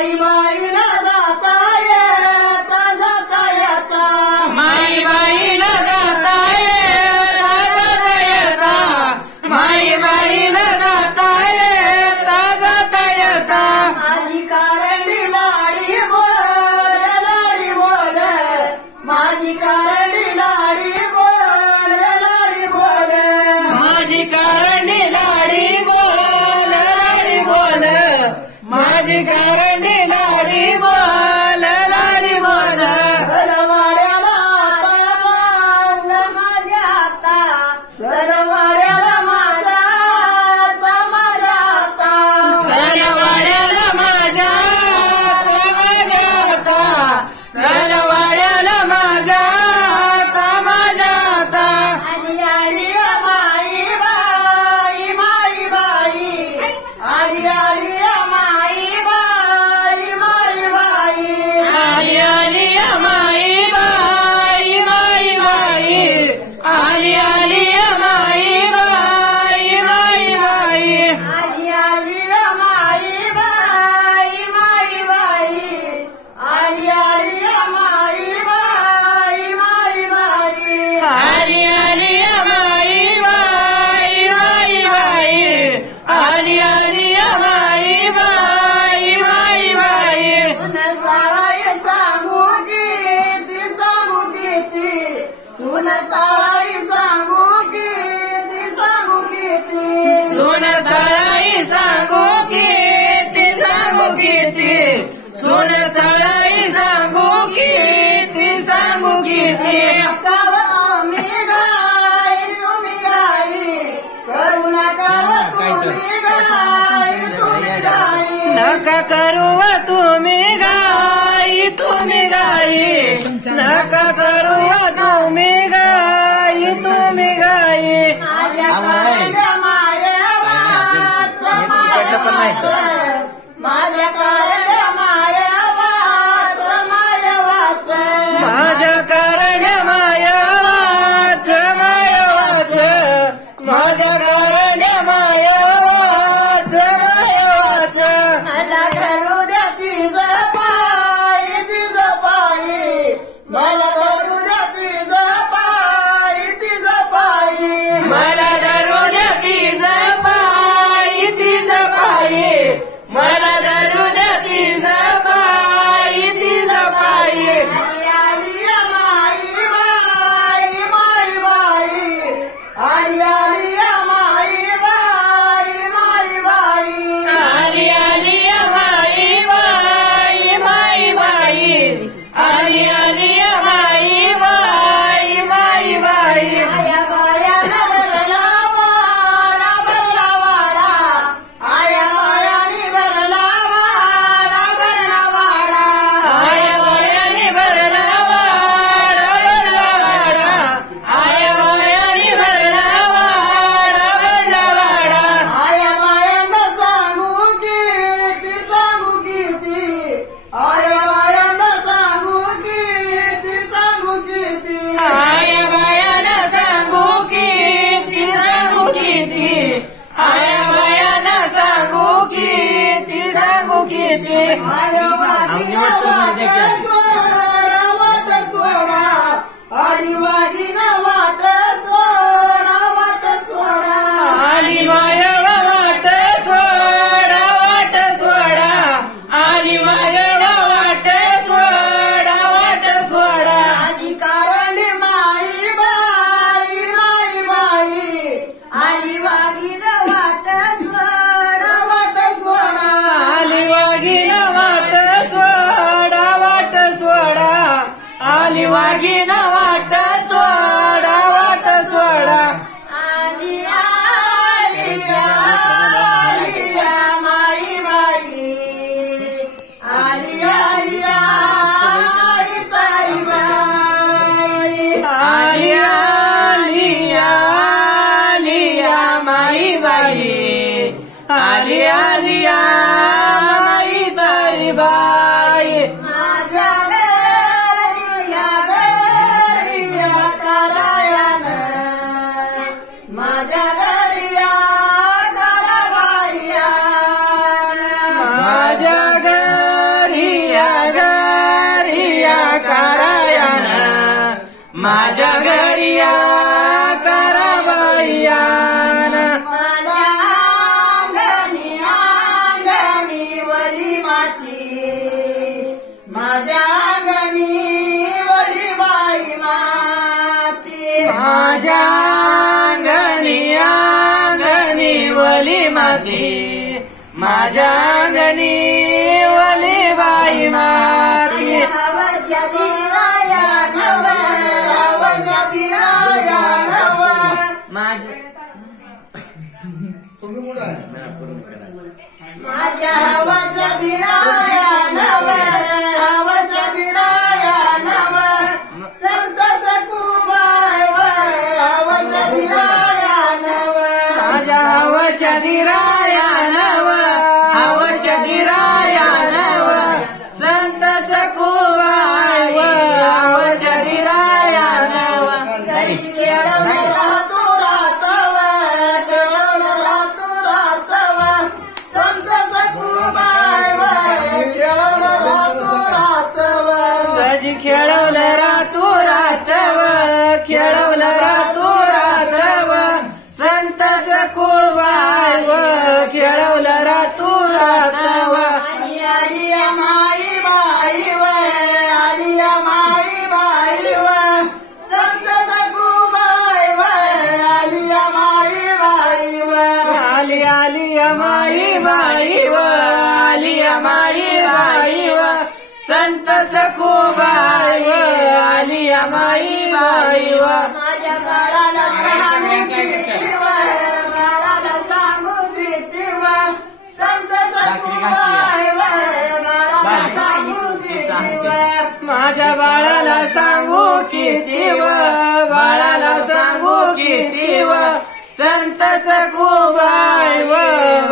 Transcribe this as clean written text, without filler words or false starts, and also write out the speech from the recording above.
माई बाई न जाता येता जाता येता माई बाई न जाता येता जाता येता माई बाई न जाता येता जाता येता माझी कारंडी लाडी बोल माझी कारंडी लाडी बोल माझी कारंडी लाडी बोल लाडी बोल माझी कारंडी लाडी बोल लाडी बोल सलवाड्याला आता माझ्या आता सलवाड्याला माझ्या आता माझ्या आता सलवाड्याला माझ्या आता सलवाड्याला माझ्या आता माझ्या आता आली आली माई बाई माई बाई आली आली माई बाई माई बाई आली आली माई बाई माई बाई आली आली माई बाई माई बाई आली आली माई बाई माई बाई आली आली माई बाई माई बाई आली आली माई बाई माई बाई आली आली माई बाई माई बाई सुन साळाई सांगू किती सांगू किती सुन साळाई सांगू किती सांगू किती सुन सळाई सांगू किती सांगू किती सुन सळाई सांगू किती सांगू किती नकाव आम्ही गाई तुम्ही गाई करू नकाव तुम्ही गाई तुम्ही गाई नका करू तुम्ही गाई तुम्ही गाई नका करू तुम्ही गाई तुम्ही गाई माझ्या कारंड्या मायेवाच मायेवाच माझ्या कारंड्या मायेवाच मायेवाच माझ्या कारण्या मायावाच मायावाच माझ्या कारण्या मायावाच मायावाच मला करू द्या तिचं पायी मला करू द्या तिचं पायी मला धरू द्या तीज पायी तीज पायी मला धरू द्या तीज पायी तीज पायी आली माई बाई माई बाई आली माई बाई माई बाई आली आली माई बाई माई बाई आली आली माई बाई माई बाई आया बाया भरला वाडा भरला वाडा आया बायानी भरला वाडा भरला वाडा आया बायानी भरला वाडा भरला वाडा आया बायानी भरला वाडा भरला वाडा आया बायांना सांगू किती सांगू किती आया बायांना सांगू किती सांगू किती आया बायाना सांगू किती सांगू किती आया बायाना सांगू किती सांगू किती आयो वागिना वाट सोडा आली वागिना वाट सोडा आली मायवा वाट सोडा वाट सोडा आली मायवा वाट सोडा वाट सोडा आली कारंडी माई बाई माई बाई आली वागिना वाट सोडा आली वाघीन वाट सोडा वाट सोडा आली वाघीन वाट सोडा वाट सोडा आली आली आली माई बाई आली आली आई ताई बाई आली आली आली माई बाई आली आली आई तारी बाई माझ्या घरी या घरी माझ्या घरी या कराबाई यान माझ्या अंगणी अंगणी वरी माती माझ्या अंगणी वरी बाई माती माझ्या अंगणी अंगणी वली माती माझ्या अंगणी वली बाई माती हवस्या दिराया नव हवस्या दिराया नव माझ्या हवस्या दिराया नव हवस्या दिराया नव संत सकुबाई हवस्या दिराया नव माझ्या हवस्या दिराया नव हवस्या दिराया नव संत सकुबाई हवस्या दिराया नव घरी खेळवणे राहतो राहतव खेळवणे राहतो राहतव संत सकुबाई खेळवणे राहतो राहतव गजी खेळवलं रातू रातव खेळवलं रातू रातव संत सकुबाई खेळवलं रातू रातव आलिया माई बाई आलिया माई बाई संत सकुबाई आलिया माई बाई आली आली माई बाई आली माई बाई संत सकुबाई आली माई बाई माझ्या बाळाला सांगू किती बाळाला सांगू किती संत सकुबाई बाळाला सांगू किती माझ्या बाळाला सांगू किती बाळाला सांगू किती संत सकुबाई